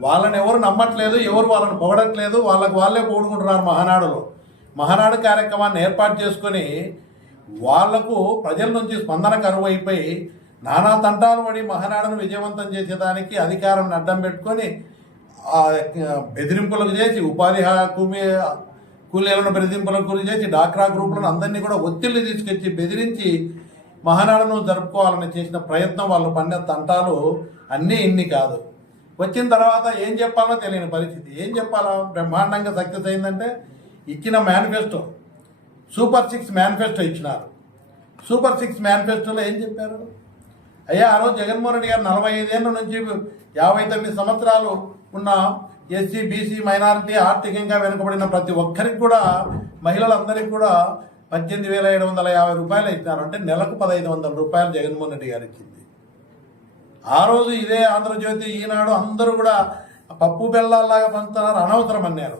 వాళ్ళని ఎవరు నమ్మట్లేదు ఎవరు వాళ్ళని పొగడట్లేదు వాళ్ళకు వాళ్ళే పొగుడుకుంటున్నారు మహానాడులో. మహానాడు కార్యక్రమాన్ని ఏర్పాటు చేసుకొని వాళ్ళకు ప్రజల నుంచి స్పందన కరువు అయిపోయి నానా తంటాలు పడి మహానాడును విజయవంతం చేసేదానికి అధికారాన్ని అడ్డం పెట్టుకొని బెదిరింపులకు చేసి ఉపాధి హా- కూలీలను బెదిరింపులకు గురి చేసి డాక్రా గ్రూపులను అందరినీ కూడా ఒత్తిళ్ళు తీసుకొచ్చి బెదిరించి మహానాడును జరుపుకోవాలని చేసిన ప్రయత్నం వాళ్ళు పడిన తంటాలు అన్నీ ఇన్ని కాదు. వచ్చిన తర్వాత ఏం చెప్పాలో తెలియని పరిస్థితి. ఏం చెప్పాలో? బ్రహ్మాండంగా సక్సెస్ అయిందంటే ఇచ్చిన మేనిఫెస్టో సూపర్ సిక్స్ మేనిఫెస్టో ఇచ్చినారు. సూపర్ సిక్స్ మేనిఫెస్టోలో ఏం చెప్పారు? అయ్యా ఆ రోజు జగన్మోహన్ రెడ్డి గారు నలభై ఐదేళ్ళ నుంచి యాభై తొమ్మిది సంవత్సరాలు ఉన్న ఎస్సీ బీసీ మైనారిటీ ఆర్థికంగా వెనుకబడిన ప్రతి ఒక్కరికి కూడా మహిళలందరికీ కూడా పద్దెనిమిది వేల ఏడు వందల యాభై రూపాయలు ఇచ్చినారు. అంటే నెలకు పదహైదు వందల రూపాయలు జగన్మోహన్ రెడ్డి గారు ఇచ్చింది. ఆ రోజు ఇదే ఆంధ్రజ్యోతి ఈనాడు అందరూ కూడా పప్పు బెల్లాల్లాగా పంచుతున్నారు అనవసరం అన్నారు